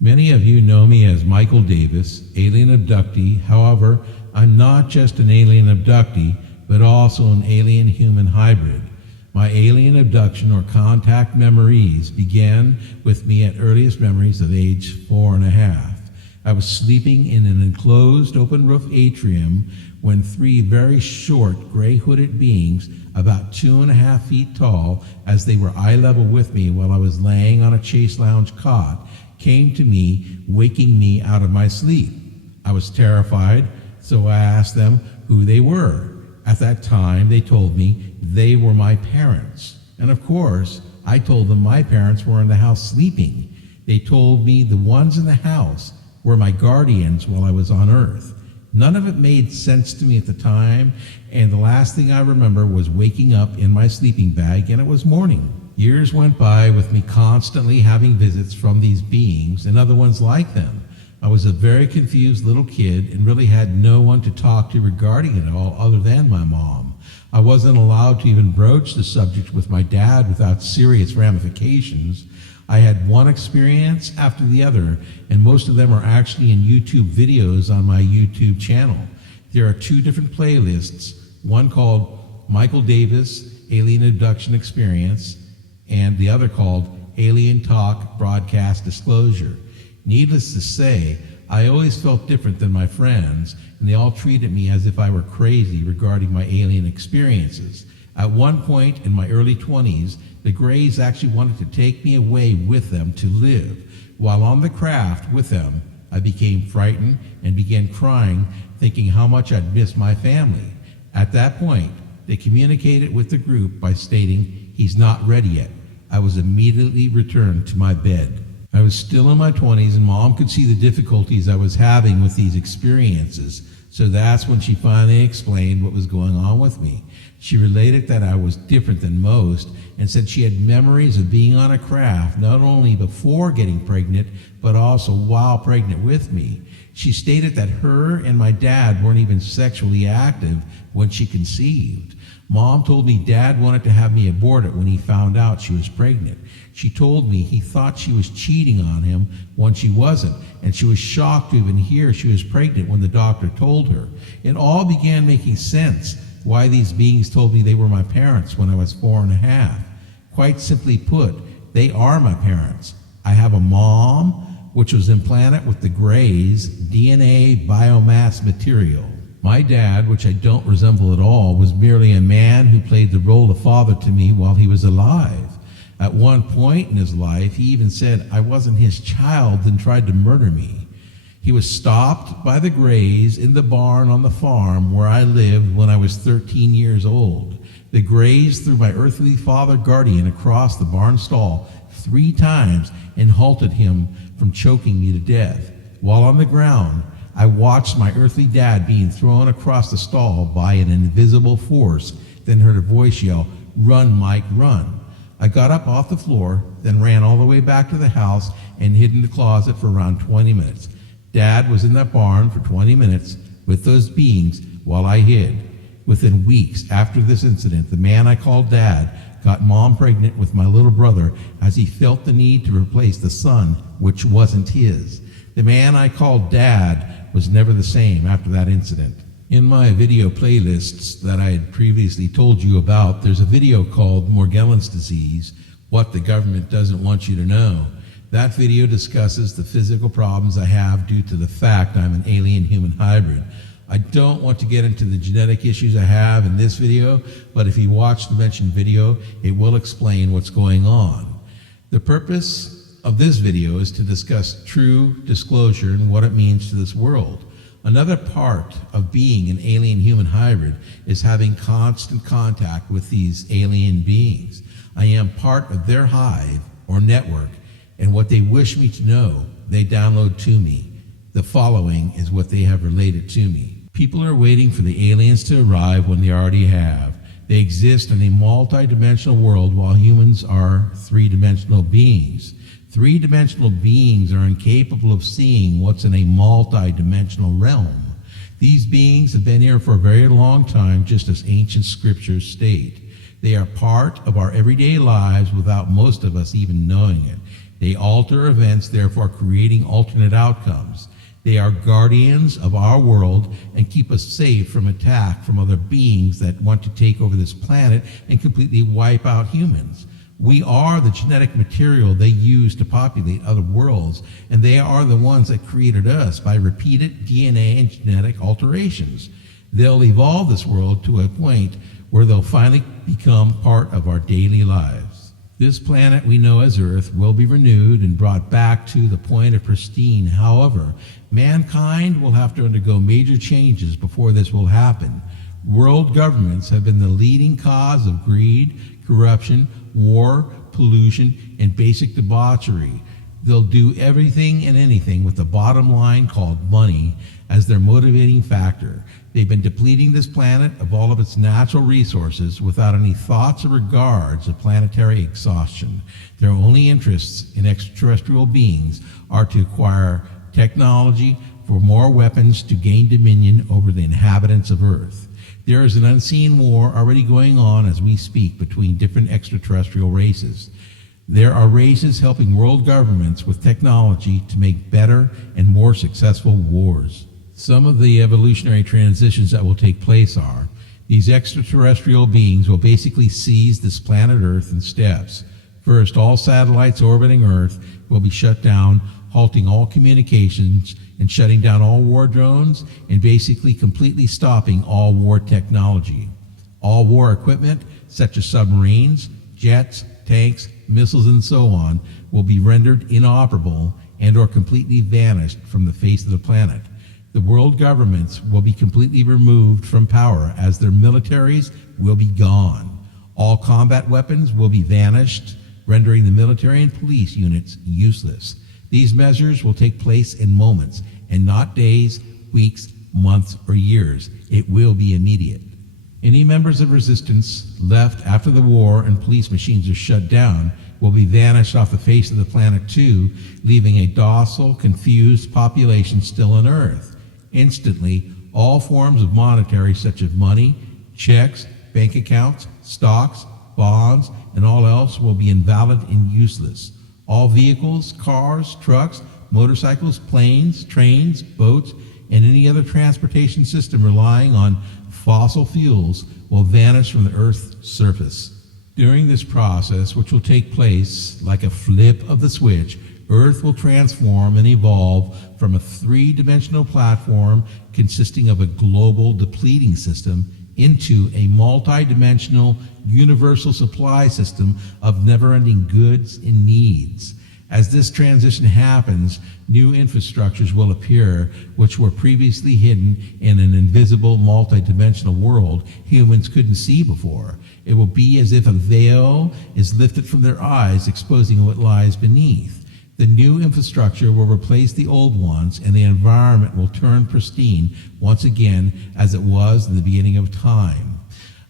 Many of you know me as Michael Davis, alien abductee. However, I'm not just an alien abductee, but also an alien-human hybrid. My alien abduction or contact memories began with me at earliest memories of age 4.5. I was sleeping in an enclosed open-roof atrium when three very short, gray-hooded beings, about 2.5 feet tall, as they were eye level with me while I was laying on a Chase Lounge cot, came to me, waking me out of my sleep. I was terrified, so I asked them who they were. At that time, they told me they were my parents. And of course, I told them my parents were in the house sleeping. They told me the ones in the house were my guardians while I was on Earth. None of it made sense to me at the time, and the last thing I remember was waking up in my sleeping bag, and it was morning. Years went by with me constantly having visits from these beings and other ones like them. I was a very confused little kid and really had no one to talk to regarding it all other than my mom. I wasn't allowed to even broach the subject with my dad without serious ramifications. I had one experience after the other, and most of them are actually in YouTube videos on my YouTube channel. There are two different playlists, one called Michael Davis Alien Abduction Experience, and the other called Alien Talk Broadcast Disclosure. Needless to say, I always felt different than my friends, and they all treated me as if I were crazy regarding my alien experiences. At one point in my early 20s, the Greys actually wanted to take me away with them to live. While on the craft with them, I became frightened and began crying, thinking how much I'd missed my family. At that point, they communicated with the group by stating, "He's not ready yet." I was immediately returned to my bed. I was still in my 20s, and Mom could see the difficulties I was having with these experiences, so that's when she finally explained what was going on with me. She related that I was different than most and said she had memories of being on a craft not only before getting pregnant, but also while pregnant with me. She stated that her and my dad weren't even sexually active when she conceived. Mom told me Dad wanted to have me aborted when he found out she was pregnant. She told me he thought she was cheating on him when she wasn't, and she was shocked to even hear she was pregnant when the doctor told her. It all began making sense why these beings told me they were my parents when I was 4.5. Quite simply put, they are my parents. I have a mom, which was implanted with the Greys' DNA biomass material. My dad, which I don't resemble at all, was merely a man who played the role of father to me while he was alive. At one point in his life, he even said I wasn't his child and tried to murder me. He was stopped by the Greys in the barn on the farm where I lived when I was 13 years old. The Greys threw my earthly father guardian across the barn stall 3 times and halted him from choking me to death. While on the ground, I watched my earthly dad being thrown across the stall by an invisible force, then heard a voice yell, "Run, Mike, run." I got up off the floor, then ran all the way back to the house and hid in the closet for around 20 minutes. Dad was in that barn for 20 minutes with those beings while I hid. Within weeks after this incident, the man I called Dad got Mom pregnant with my little brother as he felt the need to replace the son, which wasn't his. The man I called Dad was never the same after that incident. In my video playlists that I had previously told you about, there's a video called Morgellons disease, What the Government Doesn't Want You to Know. That video discusses the physical problems I have due to the fact I'm an alien-human hybrid. I don't want to get into the genetic issues I have in this video, but if you watch the mentioned video, it will explain what's going on. The purpose of this video is to discuss true disclosure and what it means to this world. Another part of being an alien-human hybrid is having constant contact with these alien beings. I am part of their hive or network, and what they wish me to know, they download to me. The following is what they have related to me. People are waiting for the aliens to arrive when they already have. They exist in a multi-dimensional world while humans are 3-dimensional beings. 3-dimensional beings are incapable of seeing what's in a multi-dimensional realm. These beings have been here for a very long time, just as ancient scriptures state. They are part of our everyday lives without most of us even knowing it. They alter events, therefore creating alternate outcomes. They are guardians of our world and keep us safe from attack from other beings that want to take over this planet and completely wipe out humans. We are the genetic material they use to populate other worlds, and they are the ones that created us by repeated DNA and genetic alterations. They'll evolve this world to a point where they'll finally become part of our daily lives. This planet we know as Earth will be renewed and brought back to the point of pristine. However, mankind will have to undergo major changes before this will happen. World governments have been the leading cause of greed, corruption, war, pollution, and basic debauchery. They'll do everything and anything with the bottom line called money as their motivating factor. They've been depleting this planet of all of its natural resources without any thoughts or regards of planetary exhaustion. Their only interests in extraterrestrial beings are to acquire technology for more weapons to gain dominion over the inhabitants of Earth. There is an unseen war already going on as we speak between different extraterrestrial races. There are races helping world governments with technology to make better and more successful wars. Some of the evolutionary transitions that will take place are, these extraterrestrial beings will basically seize this planet Earth in steps. First, all satellites orbiting Earth will be shut down, halting all communications and shutting down all war drones and basically completely stopping all war technology. All war equipment, such as submarines, jets, tanks, missiles, and so on, will be rendered inoperable and or completely vanished from the face of the planet. The world governments will be completely removed from power as their militaries will be gone. All combat weapons will be vanished, rendering the military and police units useless. These measures will take place in moments and not days, weeks, months, or years. It will be immediate. Any members of resistance left after the war and police machines are shut down will be vanished off the face of the planet too, leaving a docile, confused population still on Earth. Instantly, all forms of monetary such as money, checks, bank accounts, stocks, bonds, and all else will be invalid and useless. All vehicles, cars, trucks, motorcycles, planes, trains, boats, and any other transportation system relying on fossil fuels will vanish from the Earth's surface. During this process, which will take place like a flip of the switch, Earth will transform and evolve from a three-dimensional platform consisting of a global depleting system into a multi-dimensional universal supply system of never-ending goods and needs. As this transition happens, new infrastructures will appear which were previously hidden in an invisible multi-dimensional world humans couldn't see before. It will be as if a veil is lifted from their eyes, exposing what lies beneath. The new infrastructure will replace the old ones, and the environment will turn pristine once again as it was in the beginning of time.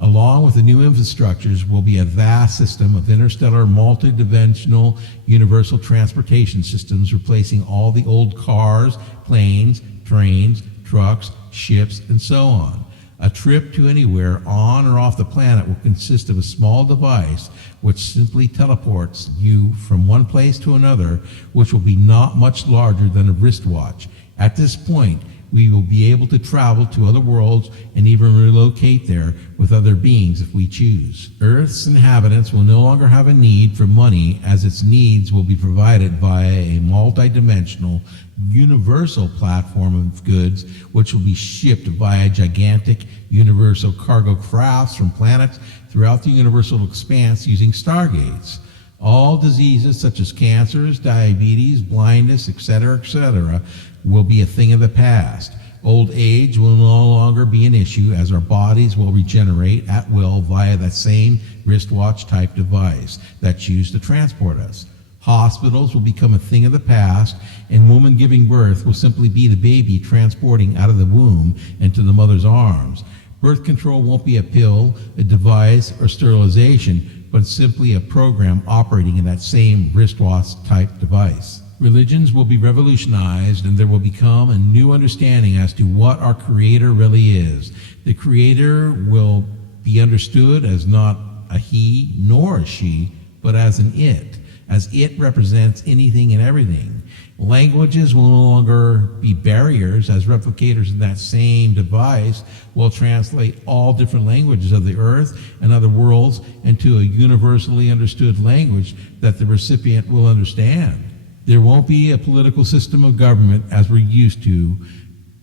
Along with the new infrastructures will be a vast system of interstellar multidimensional universal transportation systems replacing all the old cars, planes, trains, trucks, ships, and so on. A trip to anywhere on or off the planet will consist of a small device which simply teleports you from one place to another, which will be not much larger than a wristwatch. At this point, we will be able to travel to other worlds and even relocate there with other beings if we choose. Earth's inhabitants will no longer have a need for money, as its needs will be provided via a multidimensional universal platform of goods which will be shipped via gigantic universal cargo crafts from planets throughout the universal expanse using stargates. All diseases such as cancers, diabetes, blindness, etc., will be a thing of the past. Old age will no longer be an issue, as our bodies will regenerate at will via that same wristwatch type device that's used to transport us. Hospitals will become a thing of the past, and woman giving birth will simply be the baby transporting out of the womb into the mother's arms. Birth control won't be a pill, a device, or sterilization, but simply a program operating in that same wristwatch type device. Religions will be revolutionized, and there will become a new understanding as to what our Creator really is. The Creator will be understood as not a he nor a she, but as an it. as it represents anything and everything. Languages will no longer be barriers, as replicators in that same device will translate all different languages of the Earth and other worlds into a universally understood language that the recipient will understand. There won't be a political system of government as we're used to,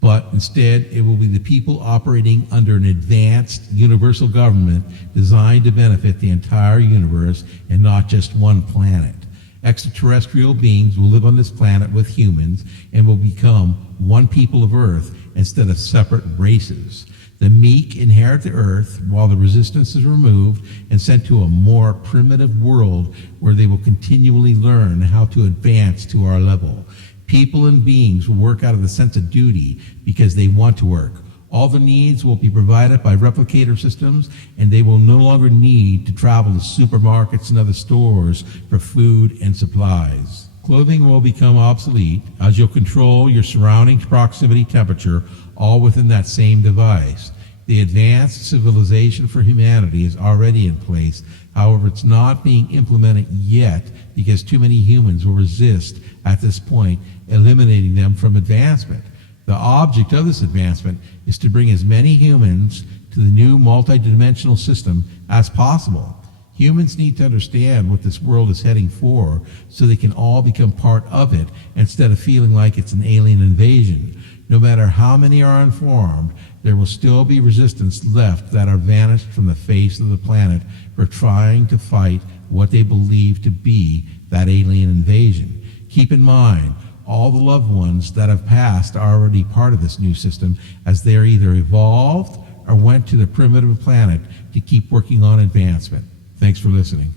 but instead it will be the people operating under an advanced universal government designed to benefit the entire universe and not just one planet. Extraterrestrial beings will live on this planet with humans and will become one people of Earth instead of separate races. The meek inherit the Earth while the resistance is removed and sent to a more primitive world where they will continually learn how to advance to our level. People and beings will work out of the sense of duty because they want to work. All the needs will be provided by replicator systems, and they will no longer need to travel to supermarkets and other stores for food and supplies. Clothing will become obsolete as you'll control your surrounding proximity temperature, all within that same device. The advanced civilization for humanity is already in place. However, it's not being implemented yet because too many humans will resist at this point, eliminating them from advancement. The object of this advancement is to bring as many humans to the new multidimensional system as possible. Humans need to understand what this world is heading for so they can all become part of it instead of feeling like it's an alien invasion. No matter how many are informed, there will still be resistance left that are vanished from the face of the planet for trying to fight what they believe to be that alien invasion. Keep in mind, all the loved ones that have passed are already part of this new system, as they are either evolved or went to the primitive planet to keep working on advancement. Thanks for listening.